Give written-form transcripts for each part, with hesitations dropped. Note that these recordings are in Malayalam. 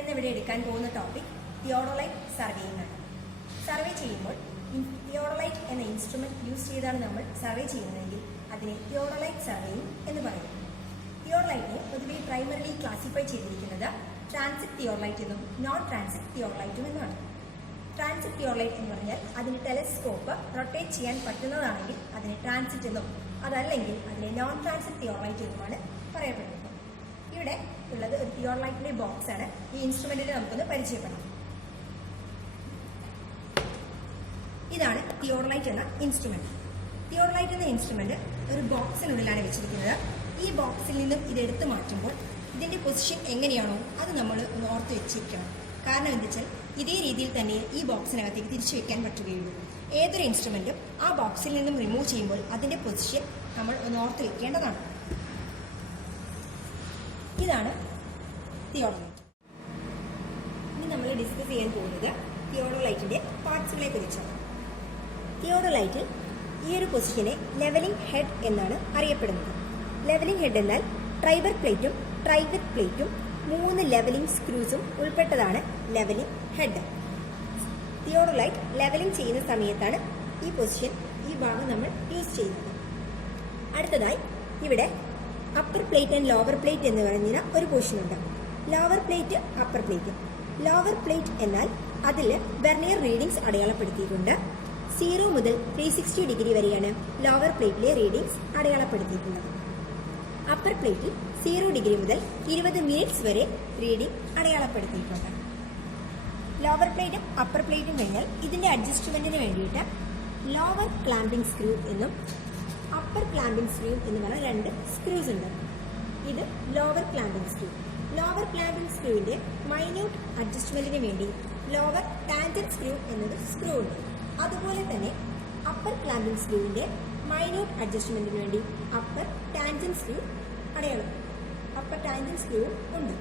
ഇന്നിവിടെ എടുക്കാൻ പോകുന്ന ടോപ്പിക് തിയോഡോലൈറ്റ് സർവേയിങ് ആണ്. സർവേ ചെയ്യുമ്പോൾ തിയോഡോലൈറ്റ് എന്ന ഇൻസ്ട്രുമെന്റ് യൂസ് ചെയ്താണ് നമ്മൾ സർവേ ചെയ്യുന്നതെങ്കിൽ അതിനെ തിയോഡോലൈറ്റ് സർവേയിങ് എന്ന് പറയും. തിയോഡോലൈറ്റിനെ പൊതുവെ പ്രൈമറിലി ക്ലാസിഫൈ ചെയ്തിരിക്കുന്നത് ട്രാൻസിറ്റ് തിയോഡോലൈറ്റ് എന്നും നോൺ ട്രാൻസിറ്റ് തിയോഡോലൈറ്റും എന്നാണ്. ട്രാൻസിറ്റ് തിയോഡോലൈറ്റ് എന്ന് പറഞ്ഞാൽ അതിന് ടെലസ്കോപ്പ് റൊട്ടേറ്റ് ചെയ്യാൻ പറ്റുന്നതാണെങ്കിൽ അതിനെ ട്രാൻസിറ്റ് എന്നും അതല്ലെങ്കിൽ അതിനെ നോൺ ട്രാൻസിറ്റ് തിയോഡോലൈറ്റ് എന്നുമാണ് പറയപ്പെടുന്നത്. ഇവിടെ ഉള്ളത് ഒരു തിയോഡോലൈറ്റിന്റെ ബോക്സ് ആണ്. ഈ ഇൻസ്ട്രുമെന്റിനെ നമുക്കൊന്ന് പരിചയപ്പെടാം. ഇതാണ് തിയോഡോലൈറ്റ് എന്ന ഇൻസ്ട്രുമെന്റ്. തിയോഡോലൈറ്റ് എന്ന ഇൻസ്ട്രുമെന്റ് ഒരു ബോക്സിനുള്ളിലാണ് വെച്ചിരിക്കുന്നത്. ഈ ബോക്സിൽ നിന്നും ഇത് എടുത്തു മാറ്റുമ്പോൾ ഇതിന്റെ പൊസിഷൻ എങ്ങനെയാണോ അത് നമ്മൾ ഒന്ന് ഓർത്ത് വെച്ചിരിക്കണം. കാരണം എന്താ വെച്ചാൽ ഇതേ രീതിയിൽ തന്നെ ഈ ബോക്സിനകത്തേക്ക് തിരിച്ചു വെക്കാൻ പറ്റുകയുള്ളൂ. ഏതൊരു ഇൻസ്ട്രുമെന്റും ആ ബോക്സിൽ നിന്നും റിമൂവ് ചെയ്യുമ്പോൾ അതിന്റെ പൊസിഷൻ നമ്മൾ ഒന്ന് ഓർത്ത് വെക്കേണ്ടതാണ്. ഇതാണ് തിയോഡോലൈറ്റ്. ഇനി നമ്മൾ ഡിസ്കസ് ചെയ്യാൻ പോകുന്നത് തിയോഡോലൈറ്റിന്റെ പാർട്സുകളെ കുറിച്ചാണ്. തിയോഡോലൈറ്റിൽ ഈ ഒരു പൊസിഷനെ ലെവലിംഗ് ഹെഡ് എന്നാണ് അറിയപ്പെടുന്നത്. ലെവലിംഗ് ഹെഡ് എന്നാൽ ട്രൈബർ പ്ലേറ്റും ട്രൈവിറ്റ് പ്ലേറ്റും 3 ലെവലിംഗ് സ്ക്രൂസും ഉൾപ്പെട്ടതാണ് ലെവലിംഗ് ഹെഡ്. തിയോഡോലൈറ്റ് ലെവലിംഗ് ചെയ്യുന്ന സമയത്താണ് ഈ പൊസിഷൻ, ഈ ഭാഗം നമ്മൾ യൂസ് ചെയ്യുന്നത്. അടുത്തതായി ഇവിടെ upper plate and lower plate എന്ന് പറയുന്ന ഒരു പോർഷൻ ഉണ്ട്. Lower plate, upper plate. Lower plate എന്നാൽ അതിൽ വെർനിയർ റീഡിങ്സ് അടയാളപ്പെടുത്തിയിട്ടുണ്ട്. 0 മുതൽ 360 ഡിഗ്രി വരെയാണ് ലോവർ പ്ലേറ്റിലെ റീഡിങ്സ് അടയാളപ്പെടുത്തിയിട്ടുള്ളത്. അപ്പർ പ്ലേറ്റിൽ 0 ഡിഗ്രി മുതൽ 20 മിനിറ്റ്സ് വരെ റീഡിംഗ് അടയാളപ്പെടുത്തിയിട്ടുണ്ട്. ലോവർ പ്ലേറ്റും അപ്പർ പ്ലേറ്റും കഴിഞ്ഞാൽ ഇതിന്റെ അഡ്ജസ്റ്റ്മെന്റിന് വേണ്ടിയിട്ട് ലോവർ ക്ലാമ്പിംഗ് സ്ക്രൂ എന്നും അപ്പർ ക്ലാമ്പിംഗ് സ്ക്രൂ എന്ന് പറഞ്ഞ 2 സ്ക്രൂസ് ഉണ്ട്. ഇത് lower clamping screw. Lower clamping സ്ക്രൂവിന്റെ മൈന്യൂട്ട് അഡ്ജസ്റ്റ്മെന്റിന് വേണ്ടി ലോവർ ടാൻജന്റ് സ്ക്രൂ എന്നൊരു സ്ക്രൂ ഉണ്ട്. അതുപോലെ തന്നെ അപ്പർ ക്ലാമ്പിംഗ് സ്ക്രൂവിന്റെ മൈന്യൂട്ട് അഡ്ജസ്റ്റ്മെന്റിന് വേണ്ടി upper tangent screw upper tangent screw ഉണ്ട്.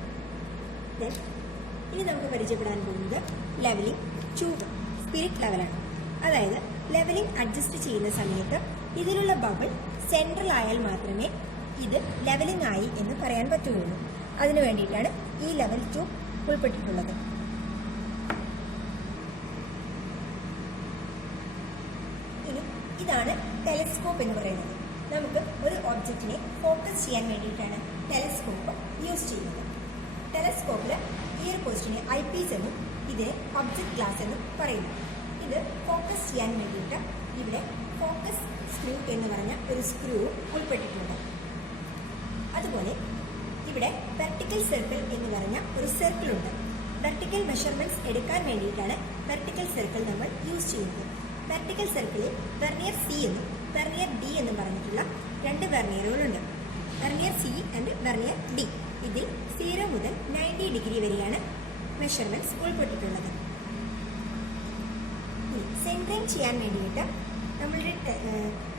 ഇനി നമുക്ക് പരിചയപ്പെടാൻ പോകുന്നത് ലെവലിംഗ് ട്യൂബ്, സ്പിരിറ്റ് ലെവലാണ്. അതായത് ലെവലിംഗ് അഡ്ജസ്റ്റ് ചെയ്യുന്ന സമയത്ത് ഇതിലുള്ള ബബിൾ സെൻട്രൽ ആയാൽ മാത്രമേ ഇത് ലെവലിംഗ് ആയി എന്ന് പറയാൻ പറ്റുകയുള്ളൂ. അതിനു വേണ്ടിയിട്ടാണ് ഈ ലെവൽ ട്യൂബ് ഉൾപ്പെട്ടിട്ടുള്ളത്. ഇനി ഇതാണ് ടെലസ്കോപ്പ് എന്ന് പറയുന്നത്. നമുക്ക് ഒരു ഒബ്ജക്റ്റിനെ ഫോക്കസ് ചെയ്യാൻ വേണ്ടിയിട്ടാണ് ടെലസ്കോപ്പ് യൂസ് ചെയ്യുന്നത്. ടെലസ്കോപ്പിൽ ഈ ഒരു പൊസിഷനെ ഐ പീസ് എന്നും ഇതിനെ ഒബ്ജക്ട് ഗ്ലാസ് എന്നും പറയുന്നു. ഇത് ഫോക്കസ് ചെയ്യാൻ വേണ്ടിയിട്ട് ഇവിടെ ഫോക്കസ് സ്ക്രൂ എന്ന് പറഞ്ഞ ഒരു സ്ക്രൂ ഉൾപ്പെട്ടിട്ടുണ്ട്. അതുപോലെ ഇവിടെ വെർട്ടിക്കൽ സർക്കിൾ എന്ന് പറഞ്ഞ ഒരു സർക്കിൾ ഉണ്ട്. വെർട്ടിക്കൽ മെഷർമെന്റ്സ് എടുക്കാൻ വേണ്ടിയിട്ടാണ് വെർട്ടിക്കൽ സർക്കിൾ നമ്മൾ യൂസ് ചെയ്യുന്നത്. വെർട്ടിക്കൽ സർക്കിളിൽ വെർനിയർ സി എന്നും വെർനിയർ ഡി എന്നും പറഞ്ഞിട്ടുള്ള 2 വെർനിയറുകളുണ്ട്. Vernier C and vernier D. ഇതിൽ 0 മുതൽ 90 ഡിഗ്രി വരെയാണ് മെഷർമെന്റ്സ് ഉൾപ്പെട്ടിട്ടുള്ളത്. സെൻട്രിങ് ചെയ്യാൻ വേണ്ടിയിട്ട് നമ്മളുടെ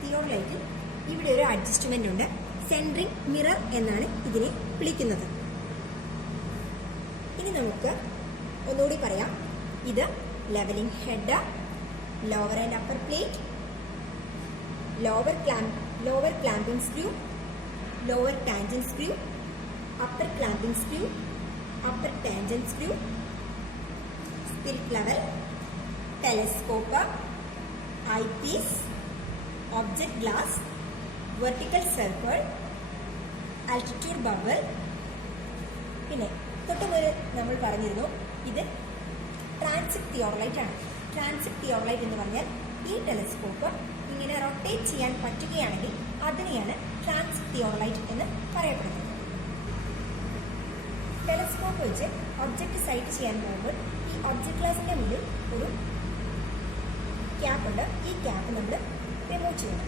തിയോഡോലൈറ്റിൽ ഇവിടെ ഒരു അഡ്ജസ്റ്റ്മെന്റ് ഉണ്ട്. സെൻട്രിങ് മിറർ എന്നാണ് ഇതിനെ വിളിക്കുന്നത്. ഇനി നമുക്ക് ഒന്നുകൂടി പറയാം. ഇത് levelling head, lower and upper plate, lower clamping screw, lower tangent screw, upper clamping screw, upper tangent screw, spirit level, telescope, eyepiece, object glass, vertical circle, altitude bubble. പിന്നെ തൊട്ടുമുതൽ നമ്മൾ പറഞ്ഞിരുന്നു ഇത് ട്രാൻസിറ്റ് തിയോഡോലൈറ്റ് ആണ്. ട്രാൻസിറ്റ് തിയോഡോലൈറ്റ് എന്ന് പറഞ്ഞാൽ ഈ ടെലസ്കോപ്പ് ഇങ്ങനെ റൊട്ടേറ്റ് ചെയ്യാൻ പറ്റുകയാണെങ്കിൽ അതിനെയാണ് ട്രാൻസിറ്റ് തിയോഡോലൈറ്റ് എന്ന് പറയപ്പെടുന്നത്. ടെലസ്കോപ്പ് വെച്ച് ഒബ്ജക്റ്റ് സൈറ്റ് ചെയ്യാൻ പോകുമ്പോൾ ഈ ഒബ്ജക്ട് ഗ്ലാസിന്റെ മുന്നിൽ ഒരു ക്യാപ്പ് ഉണ്ട്. ഈ ക്യാപ്പ് നമ്മൾ റിമൂവ് ചെയ്യണം.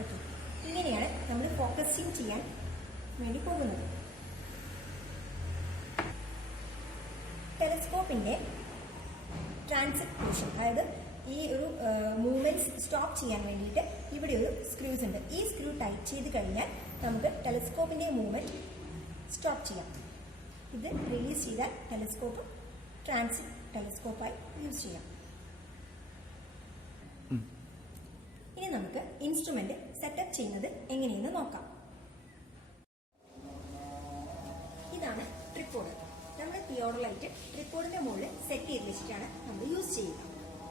ഓക്കെ, ഇങ്ങനെയാണ് നമ്മൾ ഫോക്കസിങ് ചെയ്യാൻ വേണ്ടി പോകുന്നത്. ടെലസ്കോപ്പിന്റെ ട്രാൻസിറ്റ് പോർഷൻ, അതായത് ഈ ഒരു മൂവ്മെന്റ്സ് സ്റ്റോപ്പ് ചെയ്യാൻ വേണ്ടിയിട്ട് ഇവിടെ ഒരു സ്ക്രൂസ് ഉണ്ട്. ഈ സ്ക്രൂ ടൈറ്റ് ചെയ്ത് കഴിഞ്ഞാൽ നമുക്ക് ടെലസ്കോപ്പിന്റെ മൂവ്മെന്റ് സ്റ്റോപ്പ് ചെയ്യാം. ഇത് റിലീസ് ചെയ്താൽ ടെലസ്കോപ്പ് ട്രാൻസിറ്റ് ടെലസ്കോപ്പായി യൂസ് ചെയ്യാം. ഇനി നമുക്ക് ഇൻസ്ട്രുമെന്റ് സെറ്റപ്പ് ചെയ്യുന്നത് എങ്ങനെയെന്ന് നോക്കാം. തിയോഡോലൈറ്റ് ട്രിപ്പോഡിന്റെ മുകളിൽ സെറ്റ് ചെയ്ത് വെച്ചിട്ടാണ് നമ്മൾ യൂസ് ചെയ്യുക.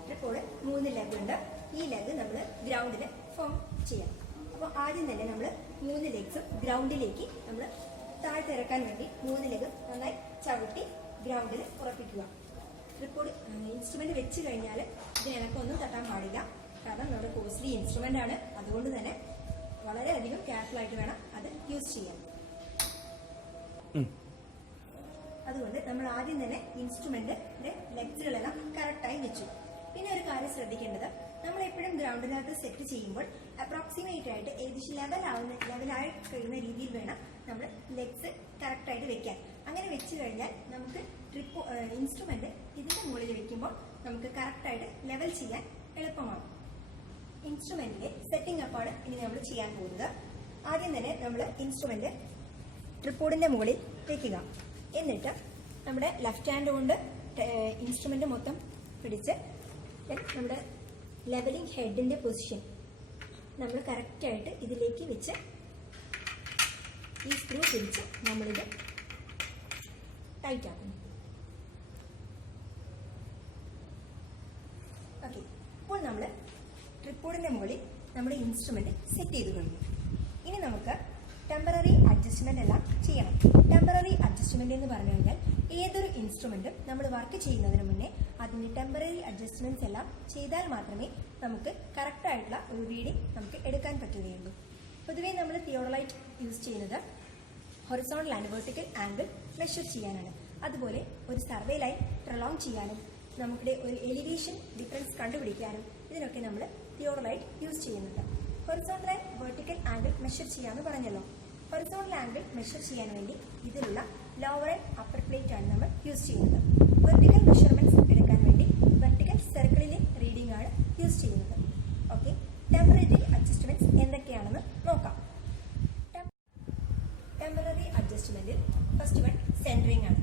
ട്രിപ്പോഡ് 3 ലെഗ് ഉണ്ട്. ഈ ലെഗ് നമ്മൾ ഗ്രൗണ്ടിൽ ഫോം ചെയ്യാം. അപ്പോൾ ആദ്യം തന്നെ നമ്മൾ 3 ലെഗ്സും ഗ്രൗണ്ടിലേക്ക് നമ്മൾ താഴ്ത്തിറക്കാൻ വേണ്ടി 3 ലെഗ് നന്നായി ചവിട്ടി ഗ്രൗണ്ടിൽ ഉറപ്പിക്കുക. ട്രിപ്പോഡ് ഇൻസ്ട്രുമെന്റ് വെച്ച് കഴിഞ്ഞാൽ ഇതിനൊന്നും തട്ടാൻ പാടില്ല. കാരണം നമ്മുടെ കോസ്റ്റ്ലി ഇൻസ്ട്രുമെന്റ് ആണ്. അതുകൊണ്ട് തന്നെ വളരെയധികം കെയർഫുൾ ആയിട്ട് വേണം അത് യൂസ് ചെയ്യാൻ. അതുകൊണ്ട് നമ്മൾ ആദ്യം തന്നെ ഇൻസ്ട്രുമെന്റിന്റെ ലെഗ്സുകളെല്ലാം കറക്റ്റായി വെച്ചു. പിന്നെ ഒരു കാര്യം ശ്രദ്ധിക്കേണ്ടത്, നമ്മൾ എപ്പോഴും ഗ്രൗണ്ടിനകത്ത് സെറ്റ് ചെയ്യുമ്പോൾ അപ്രോക്സിമേറ്റ് ആയിട്ട് ഏകദേശം ലെവലായി കഴിയുന്ന രീതിയിൽ വേണം നമ്മൾ ലെഗ്സ് കറക്റ്റായിട്ട് വെക്കാൻ. അങ്ങനെ വെച്ച് കഴിഞ്ഞാൽ നമുക്ക് ഇൻസ്ട്രുമെന്റ് ഇതിന്റെ മുകളിൽ വെക്കുമ്പോൾ നമുക്ക് കറക്റ്റായിട്ട് ലെവൽ ചെയ്യാൻ എളുപ്പമാകും. ഇൻസ്ട്രുമെന്റിന്റെ സെറ്റിംഗ് അപ്പാണ് ഇനി നമ്മൾ ചെയ്യാൻ പോകുന്നത്. ആദ്യം തന്നെ നമ്മൾ ഇൻസ്ട്രുമെന്റ് ട്രിപ്പോഡിന്റെ മുകളിൽ വെക്കുക. എന്നിട്ട് നമ്മുടെ ലെഫ്റ്റ് ഹാൻഡ് കൊണ്ട് ഇൻസ്ട്രുമെന്റ് മൊത്തം പിടിച്ച് നമ്മുടെ ലെവലിംഗ് ഹെഡിന്റെ പൊസിഷൻ നമ്മൾ കറക്റ്റായിട്ട് ഇതിലേക്ക് വെച്ച് ഈ സ്ക്രൂ പിടിച്ച് നമ്മളിത് ടൈറ്റ് ആക്കുന്നു. ഓക്കെ, ഇപ്പോൾ നമ്മൾ ട്രിപ്പോഡിന്റെ മുകളിൽ നമ്മുടെ ഇൻസ്ട്രുമെന്റ് സെറ്റ് ചെയ്ത് കഴിഞ്ഞു. ഇനി നമുക്ക് ടെമ്പററി അഡ്ജസ്റ്റ്മെന്റ് എല്ലാം ചെയ്യണം. ടെമ്പററി അഡ്ജസ്റ്റ്മെന്റ് എന്ന് പറഞ്ഞു കഴിഞ്ഞാൽ ഏതൊരു ഇൻസ്ട്രുമെന്റും നമ്മൾ വർക്ക് ചെയ്യുന്നതിന് മുന്നേ അതിന്റെ ടെമ്പററി അഡ്ജസ്റ്റ്മെന്റ്സ് എല്ലാം ചെയ്താൽ മാത്രമേ നമുക്ക് കറക്റ്റ് ആയിട്ടുള്ള ഒരു റീഡിംഗ് നമുക്ക് എടുക്കാൻ പറ്റുകയുള്ളൂ. പൊതുവേ നമ്മൾ തിയോഡോലൈറ്റ് യൂസ് ചെയ്യുന്നത് horizontal and vertical angle measure ചെയ്യാനാണ്. അതുപോലെ ഒരു സർവേ ലൈൻ പ്രൊലോങ് ചെയ്യാനും നമ്മുടെ ഒരു എലിവേഷൻ ഡിഫറൻസ് കണ്ടുപിടിക്കാനും ഇതിനൊക്കെ നമ്മൾ തിയോഡോലൈറ്റ് യൂസ് ചെയ്യുന്നുണ്ട്. Horizontal and vertical angle measure ചെയ്യാമെന്ന് പറഞ്ഞല്ലോ. ഹൊറിസോണ്ടൽ ആംഗിൾ മെഷർ ചെയ്യാൻ വേണ്ടി ഇതിലുള്ള ലോവർ ആൻഡ് അപ്പർ പ്ലേറ്റ് ആണ് നമ്മൾ യൂസ് ചെയ്യുന്നത്. വെർട്ടിക്കൽ മെഷർമെന്റ്സ് എടുക്കാൻ വേണ്ടി വെർട്ടിക്കൽ സർക്കിളിലെ റീഡിംഗ് ആണ് യൂസ് ചെയ്യുന്നത്. ഓക്കെ, ടെമ്പററി അഡ്ജസ്റ്റ്മെന്റ്സ് എന്തൊക്കെയാണെന്ന് നോക്കാം. ടെമ്പററി അഡ്ജസ്റ്റ്മെന്റിൽ ഫസ്റ്റ് വൺ സെന്ററിംഗ് ആണ്.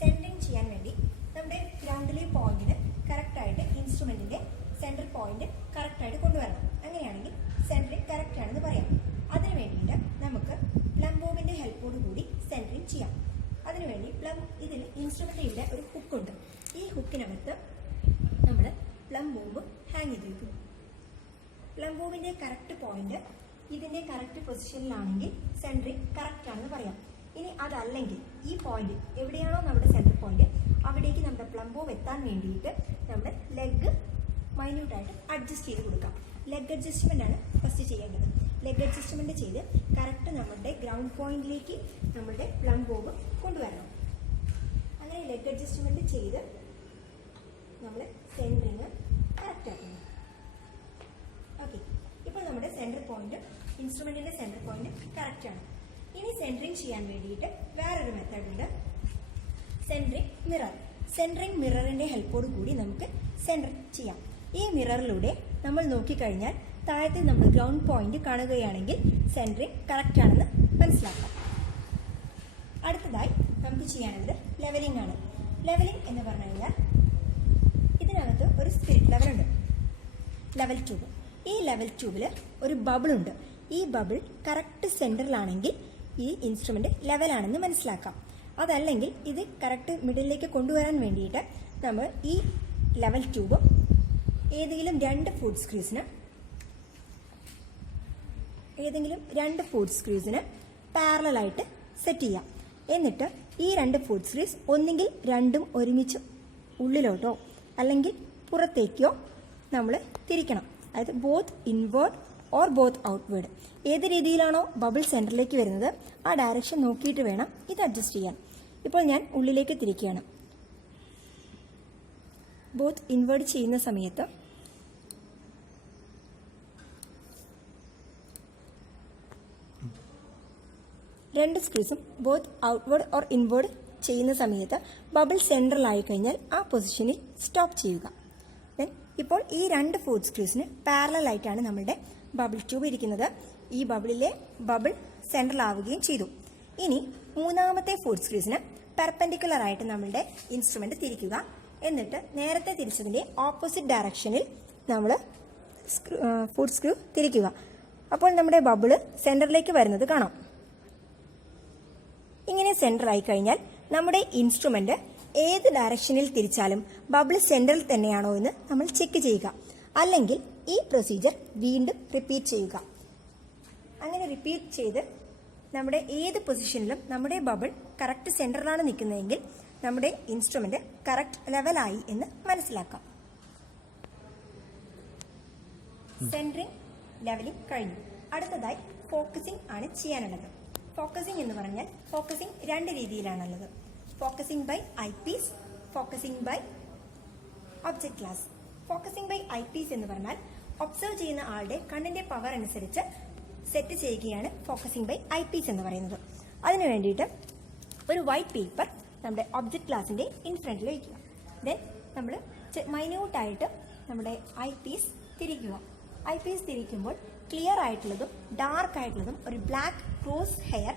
സെന്ററിംഗ് ചെയ്യാൻ വേണ്ടി നമ്മുടെ ഗ്രൗണ്ടിലെ പോയിന്റിന് കറക്റ്റായിട്ട് ഇൻസ്ട്രുമെന്റിന്റെ സെന്റർ പോയിന്റ് കറക്റ്റായിട്ട് കൊണ്ടുവരണം. അങ്ങനെയാണെങ്കിൽ സെന്ററിംഗ് കറക്റ്റ് ആണെന്ന് പറയാം. അതിനു വേണ്ടിയിട്ട് നമുക്ക് പ്ലം ബോബിന്റെ ഹെൽപ്പോട് കൂടി സെന്ററിംഗ് ചെയ്യാം. അതിനുവേണ്ടി ഇതിൽ ഇൻസ്ട്രുമെന്റിന്റെ ഒരു ഹുക്കുണ്ട്. ഈ ഹുക്കിനകത്ത് നമ്മൾ പ്ലം ബോബ് ഹാങ് ചെയ്ത് വയ്ക്കും. പ്ലം ബോബിന്റെ കറക്റ്റ് പോയിന്റ് ഇതിന്റെ കറക്റ്റ് പൊസിഷനിലാണെങ്കിൽ സെന്ററിംഗ് കറക്റ്റ് ആണെന്ന് പറയാം. ഇനി അതല്ലെങ്കിൽ ഈ പോയിന്റ് എവിടെയാണോ നമ്മുടെ സെന്റർ പോയിന്റ് അവിടേക്ക് നമ്മുടെ പ്ലം ബോബ് എത്താൻ വേണ്ടിയിട്ട് നമ്മുടെ ലെഗ് മൈന്യൂട്ടായിട്ട് അഡ്ജസ്റ്റ് ചെയ്ത് കൊടുക്കാം. ലെഗ് അഡ്ജസ്റ്റ്മെന്റ് ആണ് ഫസ്റ്റ് ചെയ്യേണ്ടത്. ലെഗ് അഡ്ജസ്റ്റ്മെന്റ് ചെയ്ത് കറക്റ്റ് നമ്മുടെ ഗ്രൗണ്ട് പോയിന്റിലേക്ക് നമ്മുടെ പ്ലം ബോബ് കൊണ്ടുവരണം. അങ്ങനെ ലെഗ് അഡ്ജസ്റ്റ്മെന്റ് ചെയ്ത് നമ്മൾ സെന്ററിങ് കറക്റ്റ് ആക്കുന്നു. ഓക്കെ, ഇപ്പോൾ നമ്മുടെ സെന്റർ പോയിന്റ് ഇൻസ്ട്രുമെന്റിന്റെ സെന്റർ പോയിന്റ് കറക്റ്റ് ആണ്. ഇനി സെന്ററിങ് ചെയ്യാൻ വേണ്ടിയിട്ട് വേറൊരു മെത്തേഡ് ഉണ്ട്, സെന്ററിങ് മിറർ. സെന്ററിങ് മിററിന്റെ ഹെൽപ്പോട് കൂടി നമുക്ക് സെന്റർ ചെയ്യാം. ഈ മിററിലൂടെ നമ്മൾ നോക്കിക്കഴിഞ്ഞാൽ താഴത്തെ നമ്മൾ ഗ്രൗണ്ട് പോയിന്റ് കാണുകയാണെങ്കിൽ സെന്ററിംഗ് കറക്റ്റ് ആണെന്ന് മനസ്സിലാക്കാം. അടുത്തതായി നമുക്ക് ചെയ്യാനുള്ളത് ലെവലിംഗ് ആണ്. ലെവലിംഗ് എന്ന് പറഞ്ഞു കഴിഞ്ഞാൽ ഇതിനകത്ത് ഒരു സ്പിരിറ്റ് ലെവൽ ഉണ്ട്, ലെവൽ ട്യൂബ്. ഈ ലെവൽ ട്യൂബിൽ ഒരു ബബിൾ ഉണ്ട്. ഈ ബബിൾ കറക്റ്റ് സെന്ററിലാണെങ്കിൽ ഈ ഇൻസ്ട്രുമെന്റ് ലെവലാണെന്ന് മനസ്സിലാക്കാം. അതല്ലെങ്കിൽ ഇത് കറക്റ്റ് മിഡിലേക്ക് കൊണ്ടുവരാൻ വേണ്ടിയിട്ട് നമ്മൾ ഈ ലെവൽ ട്യൂബ് ഏതെങ്കിലും രണ്ട് ഫുഡ് സ്ക്രീസിന് പാരലലായിട്ട് സെറ്റ് ചെയ്യാം. എന്നിട്ട് ഈ രണ്ട് ഫുഡ് സ്ക്രീസ് ഒന്നുകിൽ രണ്ടും ഒരുമിച്ച് ഉള്ളിലോട്ടോ അല്ലെങ്കിൽ പുറത്തേക്കോ നമ്മൾ തിരിക്കണം. അതായത് both inward or both outward. ഏത് രീതിയിലാണോ ബബിൾ സെന്ററിലേക്ക് വരുന്നത് ആ ഡയറക്ഷൻ നോക്കിയിട്ട് വേണം ഇത് അഡ്ജസ്റ്റ് ചെയ്യാൻ. ഇപ്പോൾ ഞാൻ ഉള്ളിലേക്ക് തിരിക്കുകയാണ്. ബോത്ത് ഇൻവേർഡ് ചെയ്യുന്ന സമയത്ത് രണ്ട് സ്ക്രീസും ബോത്ത് ഔട്ട്വേർഡ് ഓർ ഇൻവേർഡ് ചെയ്യുന്ന സമയത്ത് ബബിൾ സെൻട്രലായി കഴിഞ്ഞാൽ ആ പൊസിഷനിൽ സ്റ്റോപ്പ് ചെയ്യുക. ദെൻ ഇപ്പോൾ ഈ രണ്ട് ഫുഡ് സ്ക്രീസിന് പാരലലായിട്ടാണ് നമ്മളുടെ ബബിൾ ട്യൂബ് ഇരിക്കുന്നത്. ഈ ബബിൾ സെൻട്രൽ ആവുകയും ചെയ്തു. ഇനി മൂന്നാമത്തെ ഫുഡ് സ്ക്രീസിന് പെർപെൻഡിക്കുലർ ആയിട്ട് നമ്മളുടെ ഇൻസ്ട്രുമെന്റ് തിരിക്കുക. എന്നിട്ട് നേരത്തെ തിരിച്ചതിന്റെ ഓപ്പോസിറ്റ് ഡയറക്ഷനിൽ നമ്മൾ ഫുഡ് സ്ക്രൂ തിരിക്കുക. അപ്പോൾ നമ്മുടെ ബബിള് സെന്ററിലേക്ക് വരുന്നത് കാണാം. ഇങ്ങനെ സെന്റർ ആയി കഴിഞ്ഞാൽ നമ്മുടെ ഇൻസ്ട്രുമെന്റ് ഏത് ഡയറക്ഷനിൽ തിരിച്ചാലും ബബിൾ സെന്ററിൽ തന്നെയാണോ എന്ന് നമ്മൾ ചെക്ക് ചെയ്യുക. അല്ലെങ്കിൽ ഈ പ്രൊസീജിയർ വീണ്ടും റിപ്പീറ്റ് ചെയ്യുക. അങ്ങനെ റിപ്പീറ്റ് ചെയ്ത് നമ്മുടെ ഏത് പൊസിഷനിലും നമ്മുടെ ബബിൾ കറക്റ്റ് സെന്ററിലാണ് നിൽക്കുന്നതെങ്കിൽ നമ്മുടെ ഇൻസ്ട്രുമെന്റ് കറക്റ്റ് ലെവലായി എന്ന് മനസ്സിലാക്കാം. സെന്ററിംഗ്, ലെവലിംഗ് കഴിഞ്ഞു. അടുത്തതായി ഫോക്കസിംഗ് ആണ് ചെയ്യാനുള്ളത്. ഫോക്കസിംഗ് എന്ന് പറഞ്ഞാൽ ഫോക്കസിംഗ് രണ്ട് രീതിയിലാണുള്ളത്. Focusing by eyepiece, focusing by object glass. Focusing by eyepiece എന്ന് പറഞ്ഞാൽ ഒബ്സർവ് ചെയ്യുന്ന ആളുടെ കണ്ണിന്റെ പവർ അനുസരിച്ച് സെറ്റ് ചെയ്യുകയാണ് ഫോക്കസിംഗ് ബൈ ഐ പീസ് എന്ന് പറയുന്നത്. അതിനു വേണ്ടിയിട്ട് ഒരു വൈറ്റ് പേപ്പർ നമ്മുടെ ഒബ്ജക്ട് ഗ്ലാസിന്റെ ഇൻ ഫ്രണ്ടിൽ വയ്ക്കുക. ദെൻ നമ്മൾ മൈന്യൂട്ടായിട്ട് നമ്മുടെ ഐ പീസ് തിരിക്കുക. ഐ പീസ് തിരിക്കുമ്പോൾ ക്ലിയർ ആയിട്ടുള്ളതും ഡാർക്ക് ആയിട്ടുള്ളതും ഒരു ബ്ലാക്ക് ക്രോസ് ഹെയർ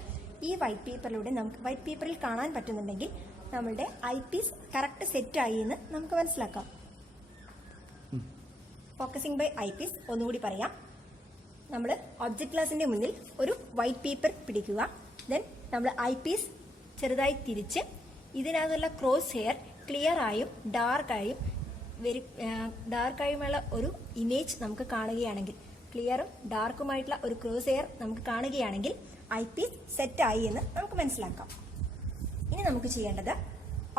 ഈ വൈറ്റ് പേപ്പറിലൂടെ നമുക്ക് വൈറ്റ് പേപ്പറിൽ കാണാൻ പറ്റുന്നുണ്ടെങ്കിൽ നമ്മളുടെ ഐ പീസ് കറക്റ്റ് സെറ്റായി എന്ന് നമുക്ക് മനസ്സിലാക്കാം. ഫോക്കസിംഗ് ബൈ ഐ പീസ് ഒന്നുകൂടി പറയാം. നമ്മൾ ഒബ്ജക്ട് ഗ്ലാസിന്റെ മുന്നിൽ ഒരു വൈറ്റ് പേപ്പർ പിടിക്കുക. ദെൻ നമ്മൾ ഐ പീസ് ചെറുതായി തിരിച്ച് ഇതിനകത്തുള്ള ക്രോസ് ഹെയർ ക്ലിയർ ആയും ഡാർക്കായുമുള്ള ഒരു ഇമേജ് നമുക്ക് കാണുകയാണെങ്കിൽ, ക്ലിയറും ഡാർക്കുമായിട്ടുള്ള ഒരു ക്രോസ് ഹെയർ നമുക്ക് കാണുകയാണെങ്കിൽ ഐ പീസ് സെറ്റായി എന്ന് നമുക്ക് മനസ്സിലാക്കാം. ഇനി നമുക്ക് ചെയ്യേണ്ടത്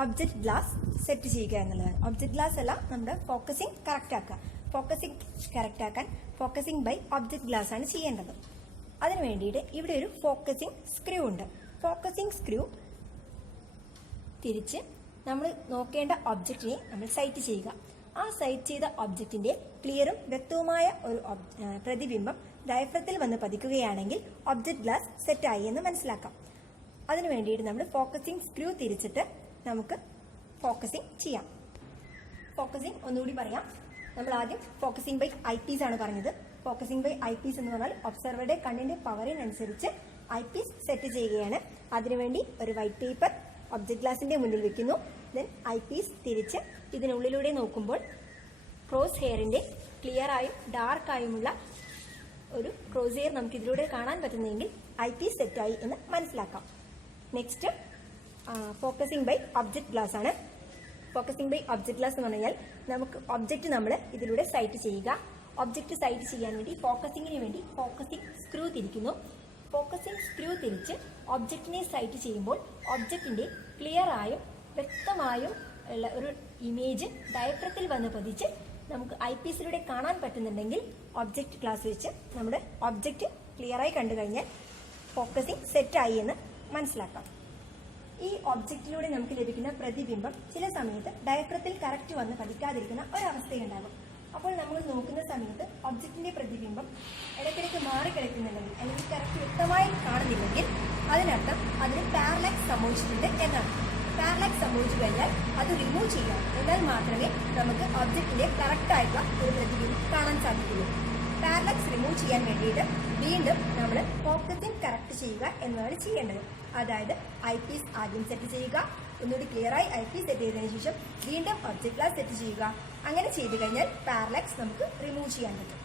ഒബ്ജക്ട് ഗ്ലാസ് സെറ്റ് ചെയ്യുക എന്നുള്ളതാണ്. ഒബ്ജക്ട് ഗ്ലാസ് അല്ല, നമ്മുടെ ഫോക്കസിംഗ് കറക്റ്റ് ആക്കുക. ഫോക്കസിംഗ് കറക്റ്റ് ആക്കാൻ ഫോക്കസിംഗ് ബൈ ഒബ്ജക്ട് ഗ്ലാസ് ആണ് ചെയ്യേണ്ടത്. അതിനു വേണ്ടിയിട്ട് ഇവിടെ ഒരു ഫോക്കസിംഗ് സ്ക്രൂ ഉണ്ട്. ഫോക്കസിംഗ് സ്ക്രൂ തിരിച്ച് നമ്മൾ നോക്കേണ്ട ഒബ്ജക്റ്റിനെ നമ്മൾ സൈറ്റ് ചെയ്യുക. ആ സൈറ്റ് ചെയ്ത ഒബ്ജക്റ്റിന്റെ ക്ലിയറും വ്യക്തവുമായ ഒരു പ്രതിബിംബം ഡയഫ്രത്തിൽ വന്ന് പതിക്കുകയാണെങ്കിൽ ഒബ്ജക്ട് ഗ്ലാസ് സെറ്റായി എന്ന് മനസ്സിലാക്കാം. അതിനു വേണ്ടിയിട്ട് നമ്മൾ ഫോക്കസിംഗ് സ്ക്രൂ തിരിച്ചിട്ട് നമുക്ക് ഫോക്കസിംഗ് ചെയ്യാം. ഫോക്കസിംഗ് ഒന്നുകൂടി പറയാം. നമ്മൾ ആദ്യം ഫോക്കസിംഗ് ബൈ ഐ പീസ് ആണ് പറഞ്ഞത്. ഫോക്കസിംഗ് ബൈ ഐ പീസ് എന്ന് പറഞ്ഞാൽ ഒബ്സർവറുടെ കണ്ണിന്റെ പവറിനനുസരിച്ച് ഐ പീസ് സെറ്റ് ചെയ്യുകയാണ്. അതിനുവേണ്ടി ഒരു വൈറ്റ് പേപ്പർ ഒബ്ജക്ട് ഗ്ലാസിന്റെ മുന്നിൽ വെക്കുന്നു. ദെൻ ഐ പീസ് തിരിച്ച് ഇതിനുള്ളിലൂടെ നോക്കുമ്പോൾ ക്രോസ് ഹെയറിന്റെ ക്ലിയറായും ഡാർക്കായുമുള്ള ഒരു ക്രോസ് ഹെയർ നമുക്ക് ഇതിലൂടെ കാണാൻ പറ്റുന്നെങ്കിൽ ഐ പീസ് സെറ്റായി എന്ന് മനസ്സിലാക്കാം. Next focusing by object glass ആണ്. ഫോക്കസിംഗ് ബൈ ഒബ്ജക്ട് ഗ്ലാസ് എന്ന് പറഞ്ഞാൽ നമുക്ക് ഒബ്ജക്റ്റ് നമ്മൾ ഇതിലൂടെ സൈറ്റ് ചെയ്യുക. ഒബ്ജക്റ്റ് സൈറ്റ് ചെയ്യാൻ വേണ്ടി ഫോക്കസിംഗിന് വേണ്ടി ഫോക്കസിംഗ് സ്ക്രൂ തിരിക്കുന്നു. ഫോക്കസിംഗ് സ്ക്രൂ തിരിച്ച് ഒബ്ജക്റ്റിനെ സൈറ്റ് ചെയ്യുമ്പോൾ ഒബ്ജക്റ്റിന്റെ ക്ലിയറായും വ്യക്തമായും ഉള്ള ഒരു ഇമേജ് ഡയഫ്രത്തിൽ വന്ന് പതിച്ച് നമുക്ക് ഐ പീസിലൂടെ കാണാൻ പറ്റുന്നുണ്ടെങ്കിൽ ഒബ്ജക്റ്റ് ഗ്ലാസ് വെച്ച് നമ്മുടെ ഒബ്ജക്റ്റ് ക്ലിയറായി കണ്ടു കഴിഞ്ഞാൽ ഫോക്കസിംഗ് സെറ്റായി എന്ന് മനസ്സിലാക്കാം. ഈ ഒബ്ജക്റ്റിലൂടെ നമുക്ക് ലഭിക്കുന്ന പ്രതിബിംബം ചില സമയത്ത് ഡയഫ്രത്തിൽ കറക്റ്റ് വന്ന് പതിക്കാതിരിക്കുന്ന ഒരവസ്ഥയുണ്ടാകും. അപ്പോൾ നമ്മൾ നോക്കുന്ന സമയത്ത് ഒബ്ജക്റ്റിന്റെ പ്രതിബിംബം ഇടയ്ക്കിടയ്ക്ക് മാറിക്കിടക്കുന്നുണ്ടെങ്കിൽ അല്ലെങ്കിൽ കറക്റ്റ് വ്യക്തമായി കാണുന്നില്ലെങ്കിൽ അതിനർത്ഥം അതിന് പാരലാക്സ് സംഭവിച്ചിട്ടുണ്ട് എന്നാണ്. പാരലാക്സ് സംഭവിച്ചു കഴിഞ്ഞാൽ അത് റിമൂവ് ചെയ്യാം. എന്നാൽ മാത്രമേ നമുക്ക് ഒബ്ജക്റ്റിന്റെ കറക്റ്റ് ആയിട്ടുള്ള ഒരു പ്രതിബിംബം കാണാൻ സാധിക്കുള്ളൂ. പാരലാക്സ് റിമൂവ് ചെയ്യാൻ വേണ്ടിയിട്ട് വീണ്ടും നമ്മൾ ഫോക്കസിംഗ് കറക്റ്റ് ചെയ്യുക എന്നതാണ് ചെയ്യേണ്ടത്. അതായത് ഐ പീസ് ആദ്യം സെറ്റ് ചെയ്യുക, ഒന്നുകൂടി ക്ലിയറായി ഐ പീസ് സെറ്റ് ചെയ്തതിനു ശേഷം വീണ്ടും ഒബ്ജക്ട് ഗ്ലാസ് സെറ്റ് ചെയ്യുക. അങ്ങനെ ചെയ്തു കഴിഞ്ഞാൽ പാരലാക്സ് നമുക്ക് റിമൂവ് ചെയ്യാൻ പറ്റും.